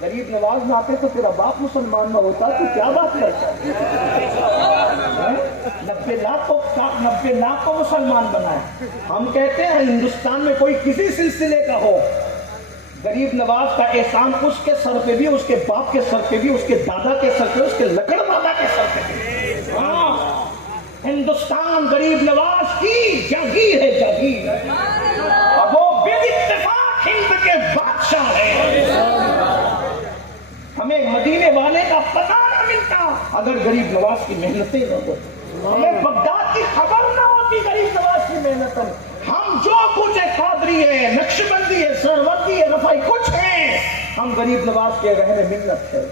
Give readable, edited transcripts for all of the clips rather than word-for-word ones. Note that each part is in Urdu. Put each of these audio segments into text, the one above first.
غریب نواز نہ آتے تو تیرا باپ مسلمان نہ ہوتا تو کیا بات کرتا ہے؟ 90 لاکھ کو مسلمان بنائے. ہم کہتے ہیں ہندوستان میں کوئی کسی سلسلے کا ہو، غریب نواز کا احسان اس کے سر پہ بھی، اس کے باپ کے سر پہ بھی، اس کے دادا کے سر پہ، اس کے لکڑ دادا کے سر پہ بھی. ہاں، ہندوستان غریب نواز کی جاگیر ہے، جاگیر. اب وہ بے اتفاق ہند کے بادشاہ ہے. ہمیں مدینے والے کا پتہ نہ ملتا اگر غریب نواز کی محنتیں نہ ہوتی. ہمیں بغداد کی خبر نہ ہوتی غریب نواز کی محنتیں. ہم جو کچھ ہے، قادری ہے، نقشبندی ہے، سہروردی ہے، رفائی، کچھ ہے، ہم غریب نواز کے رہنے منت ہے.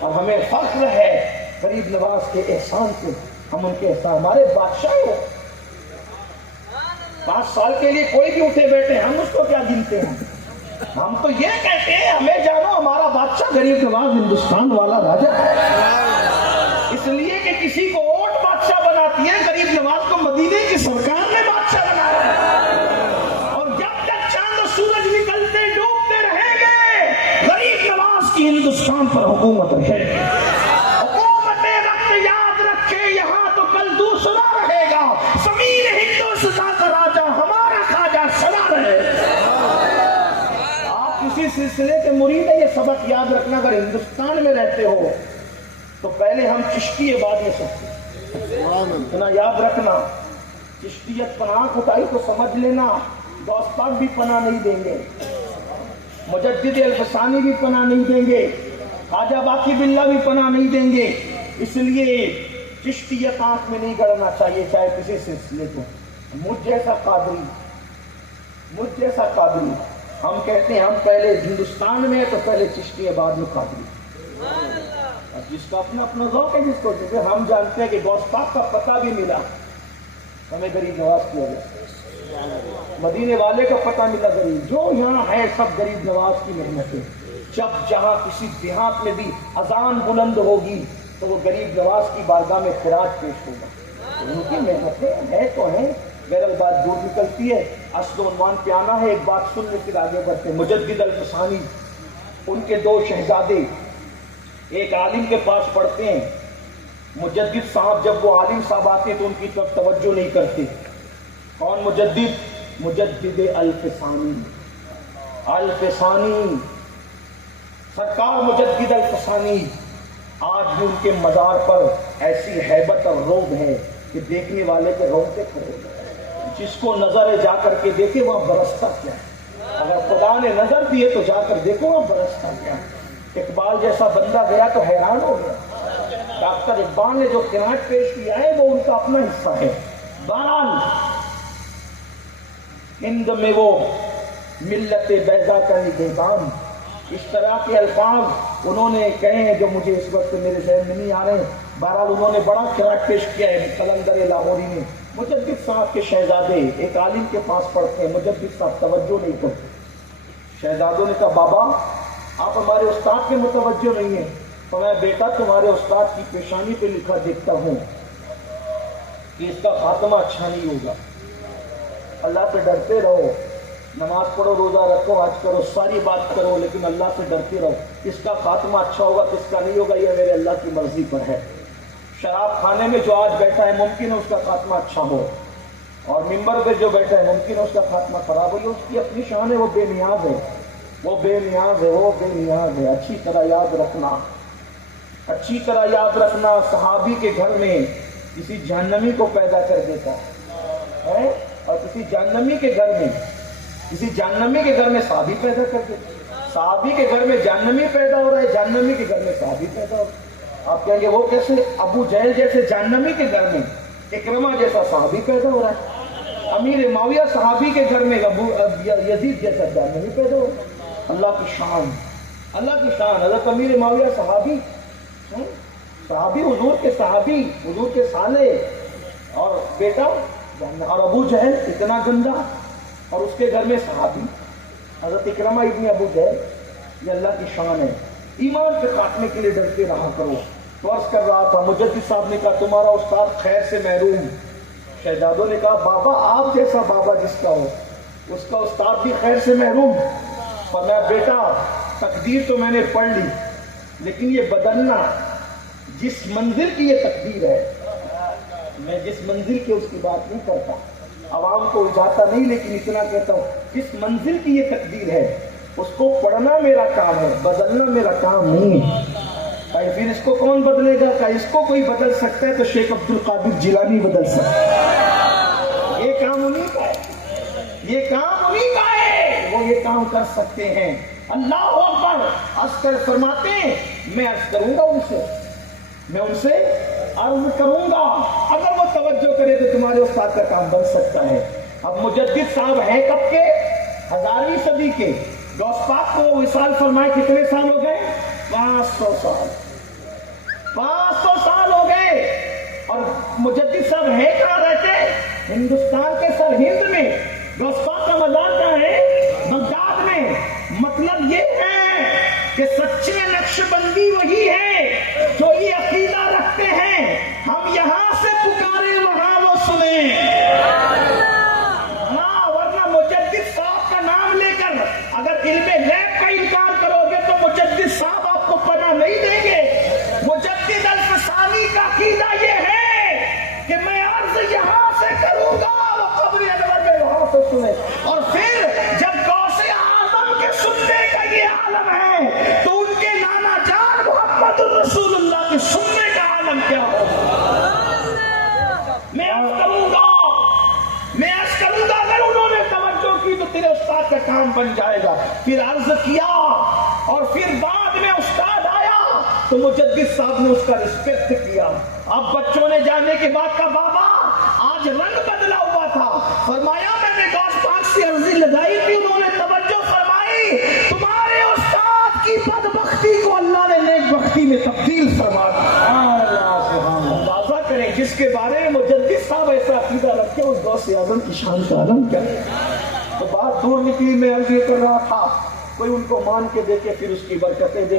اور ہمیں فخر ہے غریب نواز کے احسان کو. ہم ان کے احسان، ہمارے بادشاہ ہو 5 سال کے لیے کوئی بھی اٹھے بیٹھے، ہم اس کو کیا گنتے ہیں؟ ہم تو یہ کہتے ہیں ہمیں جانو ہمارا بادشاہ غریب نواز ہندوستان والا راجا ہے. اس لیے کہ کسی کو ووٹ بادشاہ بناتی ہے، غریب نواز کو مدینے کی سرکار نے بادشاہ بنایا ہے. اور جب تک چاند و سورج نکلتے ڈوبتے رہیں گے، غریب نواز کی ہندوستان پر حکومت رہے گی. حکومت وقت یاد رکھے، یہاں تو کل دوسرا رہے گا. زمین ہندوستان کا راجا ہمارا خواجہ سدا رہے. کسی سلسلے کے مرید ہے، یہ سبق یاد رکھنا. اگر ہندوستان میں رہتے ہو تو پہلے ہم چشتی ہے، بعد میں سکتے. اتنا یاد رکھنا، چشتیت پناہ کھٹائی تو سمجھ لینا، غوث پاک بھی پناہ نہیں دیں گے، مجدد الفسانی بھی پناہ نہیں دیں گے، خواجہ باقی باللہ بھی پناہ نہیں دیں گے. اس لیے چشتیت آنکھ میں نہیں گڑنا چاہیے، چاہے کسی سلسلے کو. مجھ جیسا قادری ہم کہتے ہیں ہم پہلے ہندوستان میں تو پہلے چشتی ہے، بعد میں قادری. جس کا اپنا اپنا ذوق ہے، جس کو جسے ہم جانتے ہیں کہ غوث پاک کا پتہ بھی ملا ہمیں غریب نواز کی وجہ سے. مدینے والے کا پتہ ملا غریب، جو یہاں ہے سب غریب نواز کی محنت ہے. جب جہاں کسی دیہات میں بھی اذان بلند ہوگی تو وہ غریب نواز کی بارگاہ میں خراج پیش ہوگا. ان کی محنتیں ہے تو ہیں، بہرحال بات دور نکلتی ہے. اصل عنوان پہ آنا ہے. ایک بات سن لے پھر آگے بڑھتے ہیں. مجدد الفسانی، ان کے 2 شہزادے ایک عالم کے پاس پڑھتے ہیں. مجدد صاحب جب وہ عالم صاحب آتے تو ان کی طرف توجہ نہیں کرتے. کون مجدد؟ مجدد الفسانی. سرکار مجدد الفسانی، آج بھی ان کے مزار پر ایسی ہیبت اور رعب ہے کہ دیکھنے والے کے رونگٹے کھڑے ہو. جس کو نظر ہے جا کر کے دیکھے وہاں برستا کیا ہے. اگر خدا نے نظر دیے تو جا کر دیکھو وہاں برستا کیا ہے. اقبال جیسا بندہ گیا تو حیران ہو گیا. ڈاکٹر اقبال نے جو قناعت پیش کیا ہے وہ ان کا اپنا حصہ ہے. بہرحال ہند میں وہ ملت بیضا کا نگہبان، اس طرح کے الفاظ انہوں نے کہے ہیں جو مجھے اس وقت میرے ذہن میں نہیں آ رہے ہیں. بہرحال انہوں نے بڑا قناعت پیش کیا ہے. قلندر لاہوری نے مجدد صاحب کے شہزادے ایک عالم کے پاس پڑھتے ہیں. مجدد صاحب توجہ نہیں کرتے. شہزادوں نے کہا بابا آپ ہمارے استاد کے متوجہ نہیں ہیں. فرمایا بیٹا تمہارے استاد کی پیشانی پہ لکھا دیکھتا ہوں کہ اس کا خاتمہ اچھا نہیں ہوگا. اللہ سے ڈرتے رہو، نماز پڑھو، روزہ رکھو، حج کرو، ساری بات کرو، لیکن اللہ سے ڈرتے رہو. کس کا خاتمہ اچھا ہوگا کس کا نہیں ہوگا یہ میرے اللہ کی مرضی پر ہے. شراب خانے میں جو آج بیٹھا ہے ممکن ہے اس کا خاتمہ اچھا ہو، اور ممبر پہ جو بیٹھا ہے ممکن ہے اس کا خاتمہ خراب ہو. یہ اس کی اپنی شان ہے، وہ بے نیاز ہے، وہ بے نیاز ہے، وہ بے نیاز ہے. اچھی طرح یاد رکھنا، اچھی طرح یاد رکھنا. صحابی کے گھر میں کسی جہنمی کو پیدا کر دیتا ہے، اور کسی جہنمی کے گھر میں صحابی پیدا کر دیتا. صحابی کے گھر میں جہنمی پیدا ہو رہا ہے، جہنمی کے گھر میں صحابی پیدا ہو رہا ہے. آپ کہیں گے وہ کیسے؟ ابو جہل جیسے جہنمی کے گھر میں اکرمہ جیسا صحابی پیدا ہو رہا ہے. امیر معاویہ صحابی کے گھر میں یزید جیسا جہنمی پیدا ہو رہا ہے. اللہ کی شان، اللہ کی شان. حضرت امیر معاویہ صحابی حضور کے صحابی، حضور کے صالح اور بیٹا. اور ابو جہل اتنا گندا اور اس کے گھر میں صحابی حضرت اکرمہ ابن ابو جہل. یہ اللہ کی شان ہے. ایمان پہ کاٹنے کے لیے ڈرتے رہا کرو. تو عرض کر رہا تھا مجدد صاحب نے کہا تمہارا استاد خیر سے محروم. شہزادوں نے کہا بابا آپ جیسا بابا جس کا ہو اس کا استاد بھی خیر سے محروم. فرمایا بیٹا تقدیر تو میں نے پڑھ لی، لیکن یہ بدلنا، جس منزل کی یہ تقدیر ہے، میں جس منزل کی اس کی بات نہیں کرتا، عوام کو الجھاتا نہیں، لیکن اتنا کہتا ہوں جس منزل کی یہ تقدیر ہے اس کو پڑھنا میرا کام ہے، بدلنا میرا کام نہیں ہے۔ پھر اس کو کون بدلے گا؟ کہ اس کو کوئی بدل سکتا ہے تو شیخ عبد القادر جیلانی بدل سکتا ہے۔ یہ کام انہیں کا ہے، یہ کام انہیں کا ہے، وہ یہ کام کر سکتے ہیں۔ اللہ اکبر اذکر فرماتے ہیں، میں عرض کروں گا ان سے، میں ان سے عرض کروں گا، اگر وہ توجہ کرے تو تمہارے استاد کا کام بن سکتا ہے۔ اب مجدد صاحب ہیں کب کے؟ 1000ویں صدی کے۔ غوث پاک کو وصال فرمائے کتنے سال ہو گئے؟ 500 سال، 500 سال ہو گئے۔ اور مجدد صاحب ہے کہاں رہتے؟ ہندوستان کے سر ہند میں۔ غوث پاک کا مزار کہاں ہے؟ بغداد میں۔ مطلب یہ ہے کہ سچے نقش بندی وہی ہے جو یہ عقیدہ رکھتے ہیں ہم یہاں سے پکارے وہاں وہ سنیں، ورنہ مجدد صاحب کا نام لے کر اگر علم غیب کا انکار کرو گے تو مجدد صاحب آپ کو پناہ نہیں دیں گے۔ مجدد الفسانی کا عقیدہ یہ ہے کہ میں عرض یہاں سے کروں گا، وہ قبر انور میں وہاں سے سنیں۔ اور پھر جب غوث اعظم کے سننے کا یہ عالم ہے تو ان کے نانا جان محمد الرسول اللہ کے سننے کا عالم کیا ہوگا؟ میں عرض کروں گا اگر انہوں نے توجہ کی تو تیرے استاد کا کام بن جائے گا۔ پھر عرض کیا اور پھر بعد میں استاد آیا تو مجدد صاحب نے اس کا رسپیکٹ کیا۔ اب بچوں نے جانے کے بعد کا بابا آج رنگ بدلا ہوا تھا، فرمایا میں نے غوث پاک سے عرضی لگائی تھی، انہوں نے توجہ فرمائی، تمہارے استاد کی بدبختی کو اللہ نے نیک بختی میں تبدیل فرما دیا۔ اندازہ کریں جس کے بارے میں مجدد صاحب ایسا عقیدہ رکھے اس غوث اعظم کی شان کا عالم کیا ہے۔ تو بات دور نکلی، میں عرض یہ کر رہا تھا کوئی ان کو مان کے دیکھے پھر اس کی برکتیں دیکھے۔